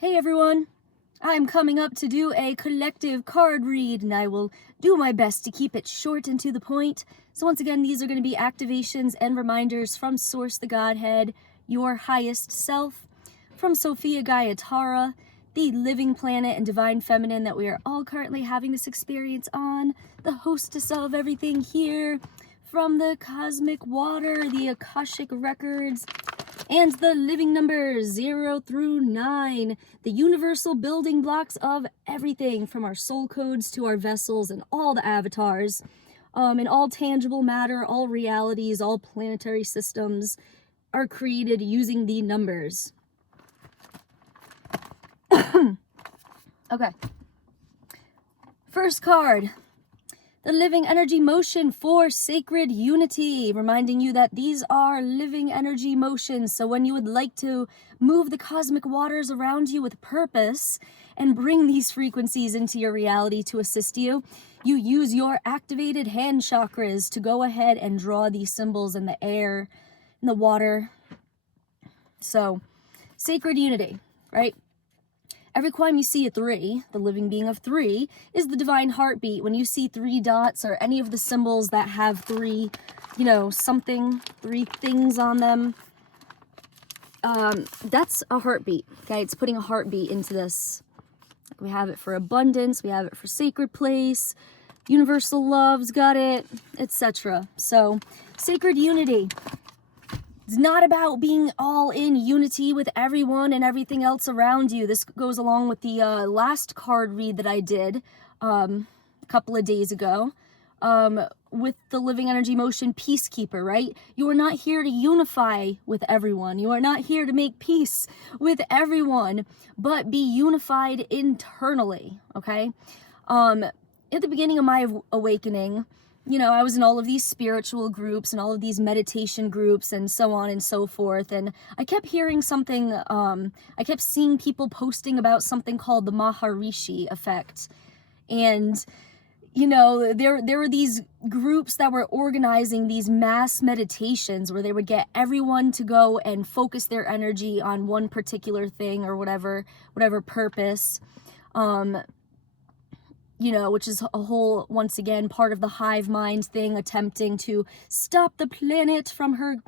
Hey everyone, I'm coming up to do a collective card read and I will do my best to keep it short and to the point. So once again, these are going to be activations and reminders from Source the Godhead, your highest self, from Sophia Gaia Tara, the living planet and divine feminine that we are all currently having this experience on, the hostess of everything here, from the cosmic water, the Akashic records, and the living numbers 0 through 9, the universal building blocks of everything from our soul codes to our vessels and all the avatars, and all tangible matter, all realities, all planetary systems are created using the numbers. Okay. First card. The living energy motion for sacred unity, reminding you that these are living energy motions. So when you would like to move the cosmic waters around you with purpose and bring these frequencies into your reality to assist you, you use your activated hand chakras to go ahead and draw these symbols in the air, in the water. So sacred unity, right? Every time you see a 3, the living being of 3, is the divine heartbeat. When you see 3 dots or any of the symbols that have 3, 3 things on them, that's a heartbeat, okay? It's putting a heartbeat into this. We have it for abundance, we have it for sacred place, universal love's got it, etc. So, sacred unity. It's not about being all in unity with everyone and everything else around you. This goes along with the last card read that I did a couple of days ago with the Living Energy Motion Peacekeeper, right? You are not here to unify with everyone. You are not here to make peace with everyone, but be unified internally, okay? At the beginning of my awakening, I was in all of these spiritual groups and all of these meditation groups and so on and so forth. And I kept hearing something, I kept seeing people posting about something called the Maharishi effect. And, there were these groups that were organizing these mass meditations where they would get everyone to go and focus their energy on one particular thing or whatever purpose. Which is a whole, once again, part of the hive mind thing, attempting to stop the planet from her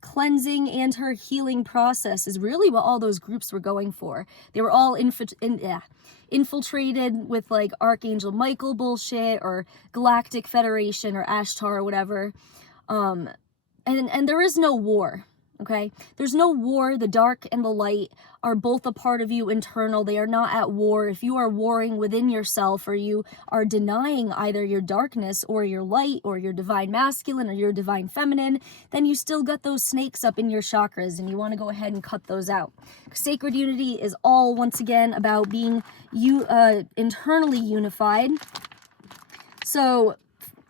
cleansing and her healing process is really what all those groups were going for. They were all infiltrated with like Archangel Michael bullshit or Galactic Federation or Ashtar or whatever. And there is no war. Okay, there's no war. The dark and the light are both a part of you internal. They are not at war. If you are warring within yourself or you are denying either your darkness or your light or your divine masculine or your divine feminine, then you still got those snakes up in your chakras and you want to go ahead and cut those out. Sacred unity is all, once again, about being internally unified. So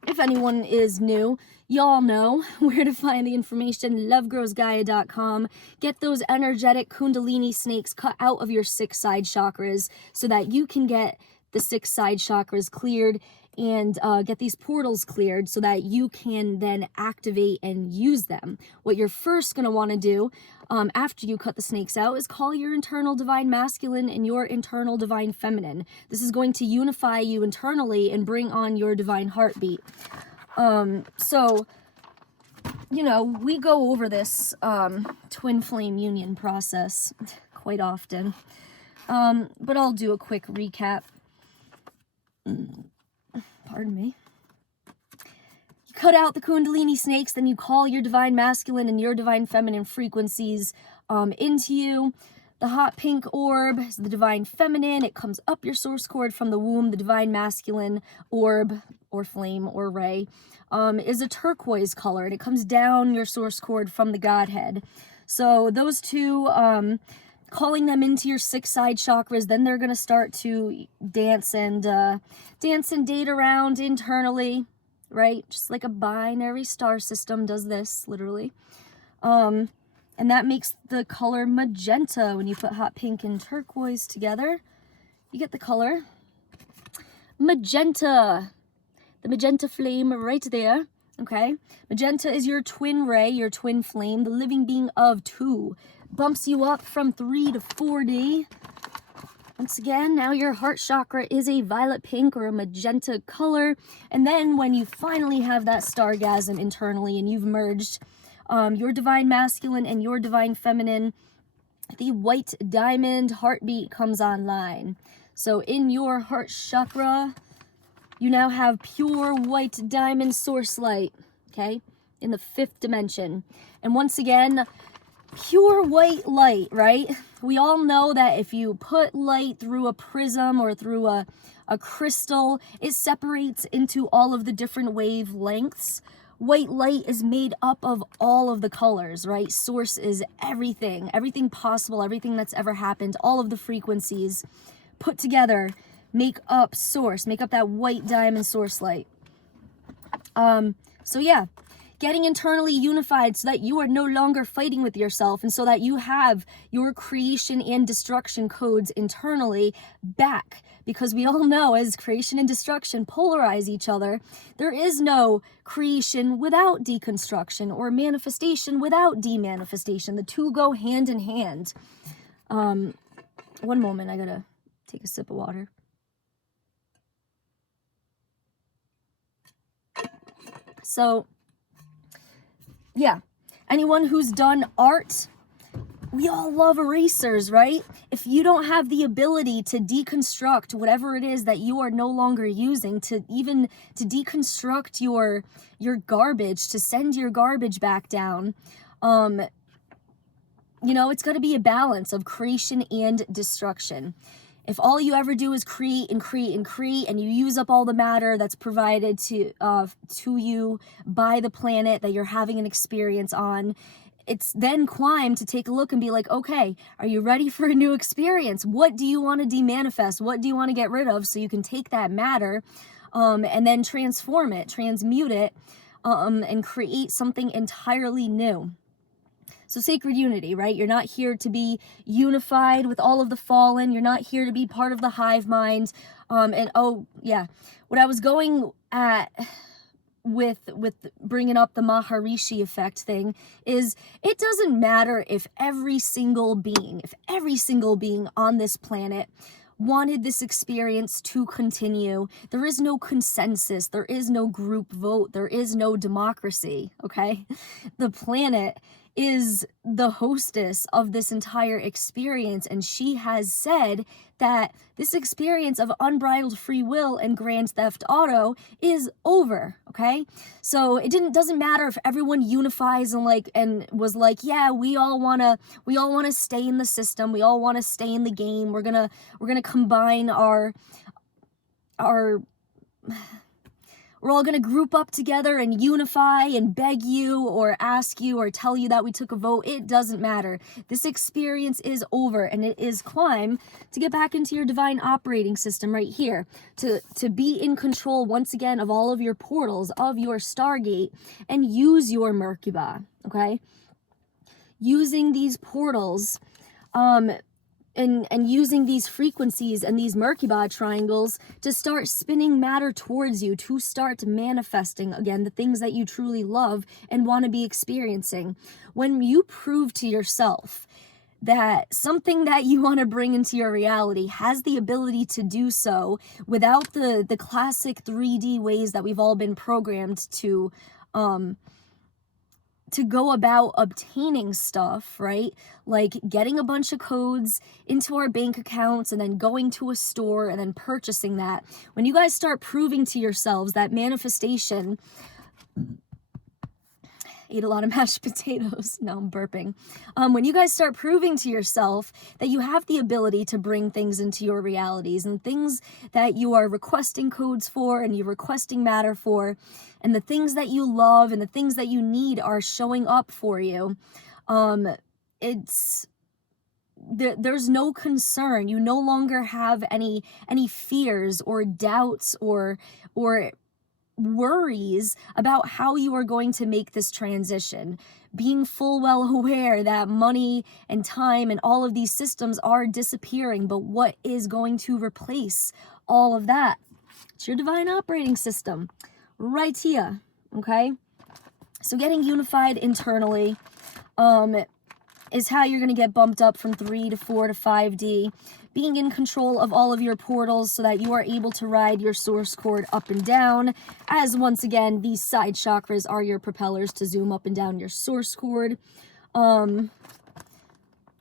if anyone is new, y'all know where to find the information, lovegrowsgaia.com. Get those energetic kundalini snakes cut out of your 6 side chakras so that you can get the 6 side chakras cleared and get these portals cleared so that you can then activate and use them. What you're first going to want to do after you cut the snakes out is call your internal divine masculine and your internal divine feminine. This is going to unify you internally and bring on your divine heartbeat. So, we go over this, twin flame union process quite often. But I'll do a quick recap. Pardon me. You cut out the kundalini snakes, then you call your divine masculine and your divine feminine frequencies, into you. The hot pink orb is the divine feminine. It comes up your source cord from the womb. The divine masculine orb or flame or ray is a turquoise color, and it comes down your source cord from the Godhead. So those two, calling them into your 6 side chakras, then they're going to start to dance and date around internally, right? Just like a binary star system does this, literally. And that makes the color magenta. When you put hot pink and turquoise together, you get the color magenta. The magenta flame right there, okay? Magenta is your twin ray, your twin flame, the living being of 2. Bumps you up from 3 to 4D. Once again, now your heart chakra is a violet pink or a magenta color. And then when you finally have that stargasm internally and you've merged your divine masculine and your divine feminine, the white diamond heartbeat comes online. So in your heart chakra, you now have pure white diamond source light, okay, in the 5th dimension. And once again, pure white light, right? We all know that if you put light through a prism or through a crystal, it separates into all of the different wavelengths. White light is made up of all of the colors, right? Source is everything possible, everything that's ever happened, all of the frequencies put together make up source, make up that white diamond source light. So yeah, getting internally unified so that you are no longer fighting with yourself, and so that you have your creation and destruction codes internally back. Because we all know, as creation and destruction polarize each other, there is no creation without deconstruction or manifestation without demanifestation. The two go hand in hand. One moment, I gotta take a sip of water. So yeah, anyone who's done art, we all love erasers, right? If you don't have the ability to deconstruct whatever it is that you are no longer using, to deconstruct your garbage, to send your garbage back down, you know, it's got to be a balance of creation and destruction. If all you ever do is create and create and create, and you use up all the matter that's provided to you by the planet that you're having an experience on, it's then climb to take a look and be like, okay, are you ready for a new experience? What do you want to demanifest? What do you want to get rid of, so you can take that matter and then transform it, transmute it, and create something entirely new. So sacred unity, right? You're not here to be unified with all of the fallen. You're not here to be part of the hive mind. And oh yeah, what I was going at with bringing up the Maharishi effect thing is, it doesn't matter if every single being on this planet wanted this experience to continue. There is no consensus. There is no group vote. There is no democracy, okay? The planet is the hostess of this entire experience, and she has said that this experience of unbridled free will and grand theft auto is over, okay? So it doesn't matter if everyone unifies and was like, yeah, we all want to stay in the system, we all want to stay in the game, we're going to combine our we're all going to group up together and unify and beg you or ask you or tell you that we took a vote. It doesn't matter. This experience is over, and it is climb to get back into your divine operating system right here, to be in control once again of all of your portals, of your Stargate, and use your Merkaba, okay? Using these portals, and using these frequencies and these Merkaba triangles to start spinning matter towards you, to start manifesting, again, the things that you truly love and want to be experiencing. When you prove to yourself that something that you want to bring into your reality has the ability to do so without the classic 3D ways that we've all been programmed to go about obtaining stuff, right? Like getting a bunch of codes into our bank accounts and then going to a store and then purchasing that. When you guys start proving to yourselves that manifestation, ate a lot of mashed potatoes. Now I'm burping. When you guys start proving to yourself that you have the ability to bring things into your realities, and things that you are requesting codes for and you're requesting matter for, and the things that you love and the things that you need are showing up for you, there's no concern. You no longer have any fears or doubts or worries about how you are going to make this transition, being full well aware that money and time and all of these systems are disappearing, but what is going to replace all of that? It's your divine operating system right here, okay? So getting unified internally, is how you're going to get bumped up from 3 to 4 to 5D. Being in control of all of your portals so that you are able to ride your source cord up and down, as once again, these side chakras are your propellers to zoom up and down your source cord.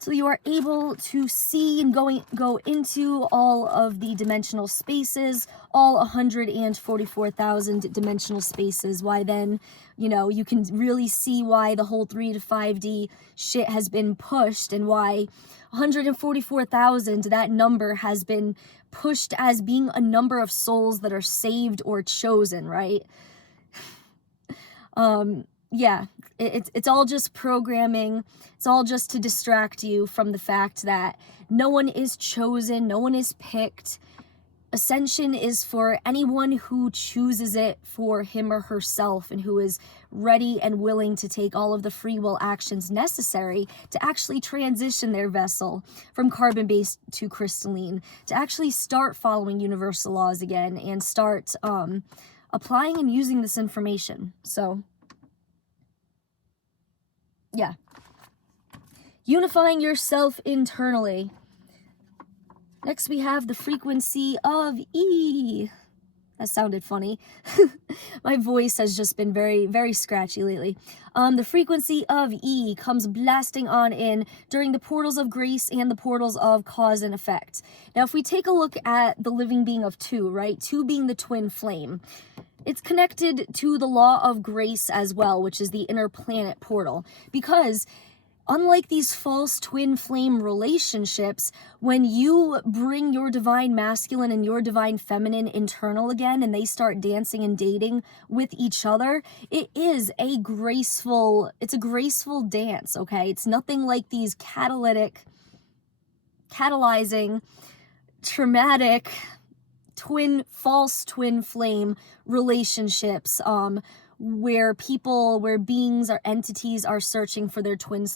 So you are able to see and go into all of the dimensional spaces, all 144,000 dimensional spaces. Why then, you can really see why the whole 3 to 5D shit has been pushed, and why 144,000, that number has been pushed as being a number of souls that are saved or chosen, right? Yeah, it's all just programming. It's all just to distract you from the fact that no one is chosen, no one is picked. Ascension is for anyone who chooses it for him or herself, and who is ready and willing to take all of the free will actions necessary to actually transition their vessel from carbon-based to crystalline, to actually start following universal laws again, and start applying and using this information. So yeah. Unifying yourself internally. Next we have the frequency of E. That sounded funny. My voice has just been very, very scratchy lately. The frequency of E comes blasting on in during the portals of grace and the portals of cause and effect. Now, if we take a look at the living being of 2, right? 2 being the twin flame. It's connected to the law of grace as well, which is the inner planet portal. Because unlike these false twin flame relationships, when you bring your divine masculine and your divine feminine internal again, and they start dancing and dating with each other, it's a graceful dance, okay? It's nothing like these catalyzing, traumatic, false twin flame relationships, where beings or entities are searching for their twin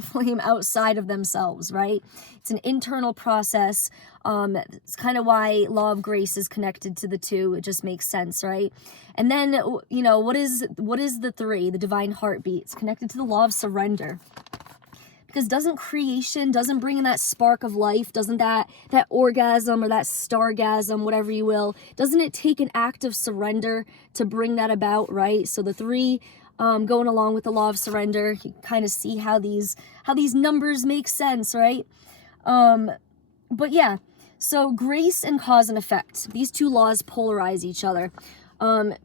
flame outside of themselves, right? It's an internal process. It's kind of why law of grace is connected to the 2. It just makes sense, right? And then, what is the 3? The divine heartbeat. It's connected to the law of surrender. Because doesn't bring in that spark of life, doesn't that orgasm or that stargasm, whatever you will, doesn't it take an act of surrender to bring that about, right? So the 3, going along with the law of surrender, you kind of see how these numbers make sense, right? But yeah, so grace and cause and effect, these 2 laws polarize each other.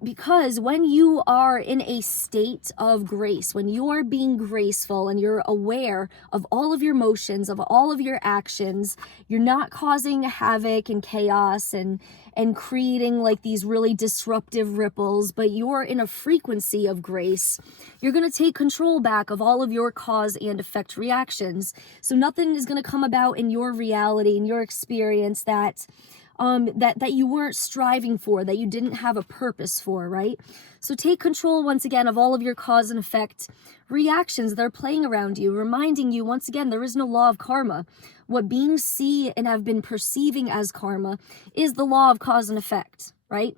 Because when you are in a state of grace, when you are being graceful and you're aware of all of your motions, of all of your actions, you're not causing havoc and chaos and creating like these really disruptive ripples, but you're in a frequency of grace, you're going to take control back of all of your cause and effect reactions. So nothing is going to come about in your reality, in your experience that you weren't striving for, that you didn't have a purpose for, right? So take control once again of all of your cause and effect reactions that are playing around you, reminding you once again there is no law of karma. What beings see and have been perceiving as karma is the law of cause and effect, right?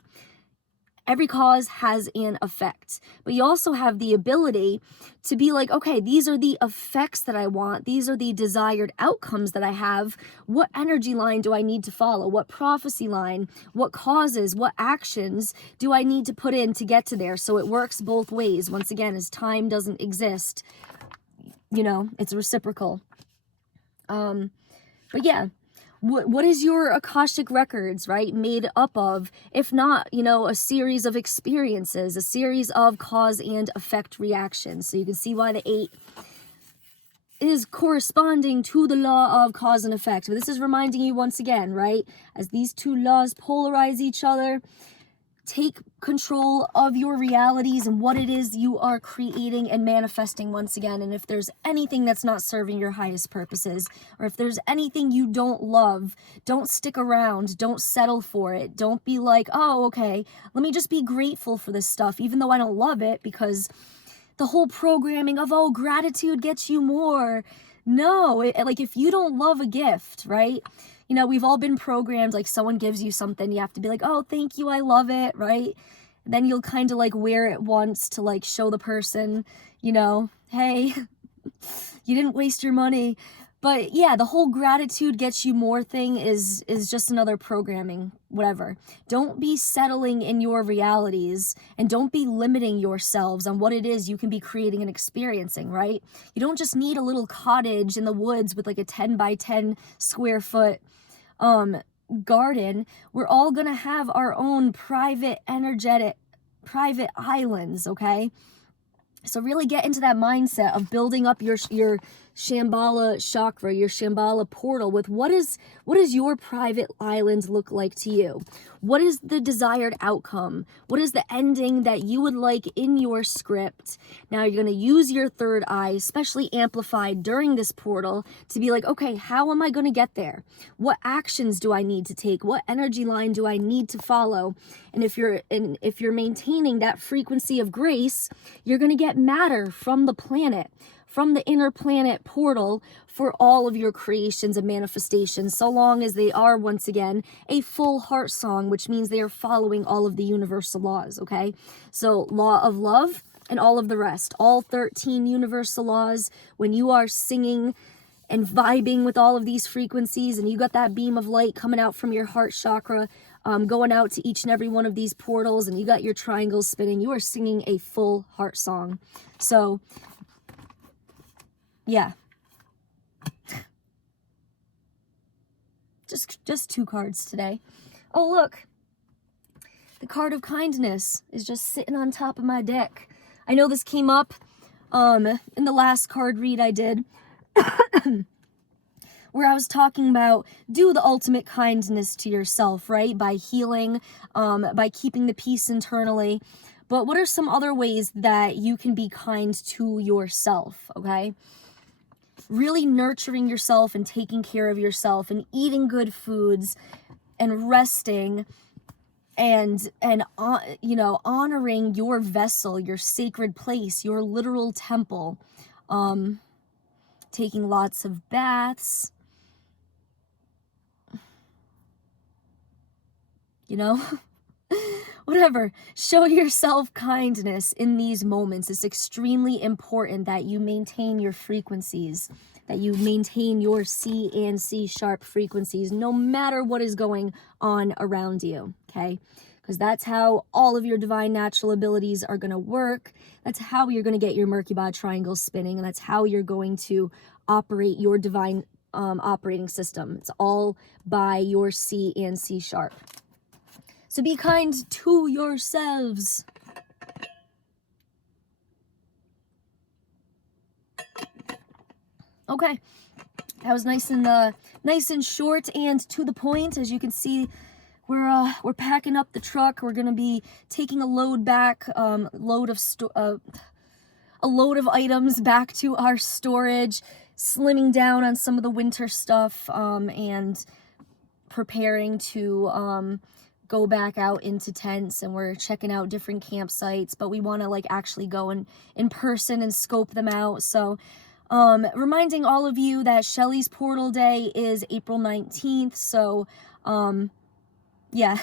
Every cause has an effect, but you also have the ability to be like, okay, these are the effects that I want. These are the desired outcomes that I have. What energy line do I need to follow? What prophecy line? What causes? What actions do I need to put in to get to there? So it works both ways. Once again, as time doesn't exist, it's reciprocal. But yeah. What is your Akashic records, right, made up of, if not, a series of experiences, a series of cause and effect reactions? So you can see why the 8 is corresponding to the law of cause and effect. But this is reminding you once again, right, as these 2 laws polarize each other, take control of your realities and what it is you are creating and manifesting once again. And if there's anything that's not serving your highest purposes, or if there's anything you don't love, don't stick around, don't settle for it. Don't be like, oh, okay, let me just be grateful for this stuff, even though I don't love it, because the whole programming of, oh, gratitude gets you more. No, like if you don't love a gift, right? We've all been programmed, like someone gives you something, you have to be like, oh, thank you, I love it, right? Then you'll kind of like wear it once to like show the person, hey, You didn't waste your money. But yeah, the whole gratitude gets you more thing is just another programming, whatever. Don't be settling in your realities, and don't be limiting yourselves on what it is you can be creating and experiencing, right? You don't just need a little cottage in the woods with like a 10 by 10 square foot garden. We're all gonna have our own private islands, okay? So really get into that mindset of building up your Shambhala chakra, your Shambhala portal with what does your private island look like to you? What is the desired outcome? What is the ending that you would like in your script? Now you're going to use your third eye, especially amplified during this portal, to be like, okay, how am I going to get there? What actions do I need to take? What energy line do I need to follow? And if you're maintaining that frequency of grace, you're going to get matter from the planet, from the inner planet portal for all of your creations and manifestations, so long as they are, once again, a full heart song, which means they are following all of the universal laws, okay? So law of love and all of the rest, all 13 universal laws, when you are singing and vibing with all of these frequencies and you got that beam of light coming out from your heart chakra, going out to each and every one of these portals, and you got your triangles spinning, you are singing a full heart song. So yeah, just 2 cards today. Oh look, the card of kindness is just sitting on top of my deck. I know this came up in the last card read I did where I was talking about do the ultimate kindness to yourself, right? By healing, by keeping the peace internally. But what are some other ways that you can be kind to yourself, okay? Really nurturing yourself and taking care of yourself and eating good foods and resting and honoring your vessel, your sacred place, your literal temple, taking lots of baths, whatever. Show yourself kindness in these moments. It's extremely important that you maintain your frequencies, that you maintain your C and C sharp frequencies, no matter what is going on around you, okay? Because that's how all of your divine natural abilities are going to work. That's how you're going to get your Merkaba triangle spinning, and that's how you're going to operate your divine operating system. It's all by your C and C sharp. So be kind to yourselves. Okay, that was nice and short and to the point. As you can see, we're packing up the truck. We're gonna be taking a load back, a load of items back to our storage, slimming down on some of the winter stuff, and preparing to go back out into tents, and we're checking out different campsites, but we want to like actually go in person and scope them out. So reminding all of you that Shelly's portal day is April 19th. So yeah,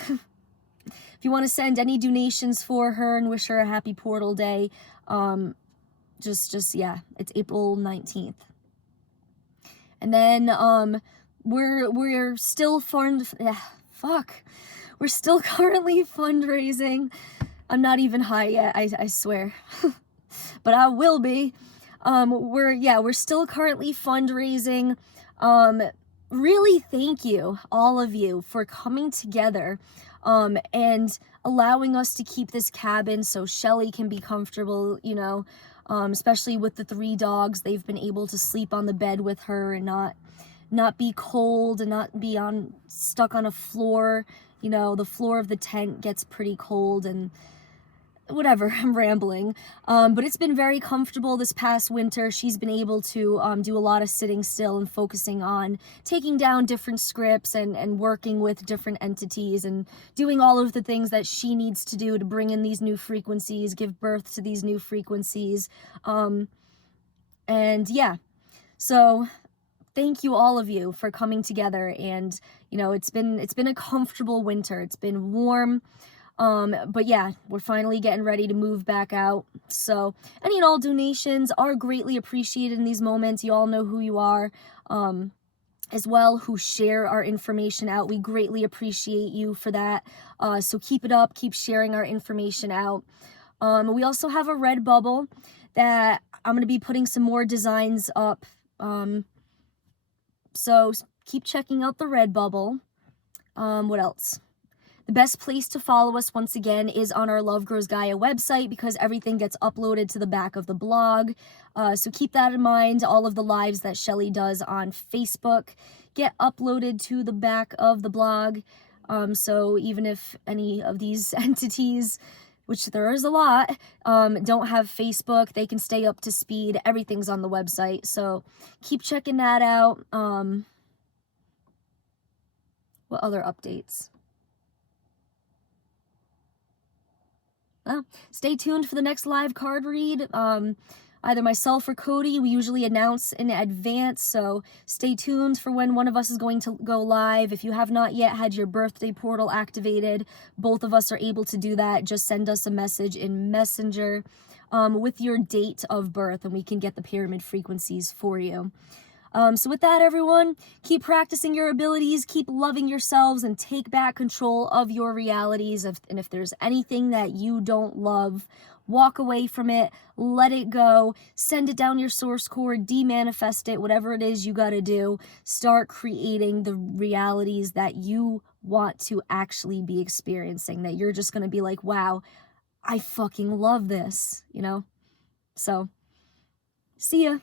if you want to send any donations for her and wish her a happy portal day, yeah, it's April 19th. And then we're still we're still currently fundraising. I'm not even high yet, I swear. But I will be. We're still currently fundraising. Really thank you, all of you, for coming together and allowing us to keep this cabin so Shelly can be comfortable, especially with the 3 dogs. They've been able to sleep on the bed with her and not be cold and not be stuck on a floor. The floor of the tent gets pretty cold and whatever, I'm rambling. But it's been very comfortable this past winter. She's been able to do a lot of sitting still and focusing on taking down different scripts and working with different entities and doing all of the things that she needs to do to bring in these new frequencies, give birth to these new frequencies. And yeah, so thank you, all of you, for coming together. And it's been a comfortable winter. It's been warm. But yeah, we're finally getting ready to move back out. So any and all donations are greatly appreciated in these moments. You all know who you are. As well, who share our information out. We greatly appreciate you for that. So keep it up, keep sharing our information out. We also have a Redbubble that I'm going to be putting some more designs up. So keep checking out the Redbubble. What else? The best place to follow us, once again, is on our Love Grows Gaia website, because everything gets uploaded to the back of the blog. So keep that in mind. All of the lives that Shelly does on Facebook get uploaded to the back of the blog. So even if any of these entities, which there is a lot, don't have Facebook, they can stay up to speed. Everything's on the website. So keep checking that out. What other updates? Stay tuned for the next live card read. Either myself or Cody, we usually announce in advance, so stay tuned for when one of us is going to go live. If you have not yet had your birthday portal activated, both of us are able to do that. Just send us a message in Messenger with your date of birth, and we can get the pyramid frequencies for you. So with that, everyone, keep practicing your abilities, keep loving yourselves, and take back control of your realities. And if there's anything that you don't love, walk away from it, let it go, send it down your source cord, demanifest it, whatever it is you gotta do. Start creating the realities that you want to actually be experiencing, that you're just gonna be like, wow, I fucking love this, you know? So, see ya.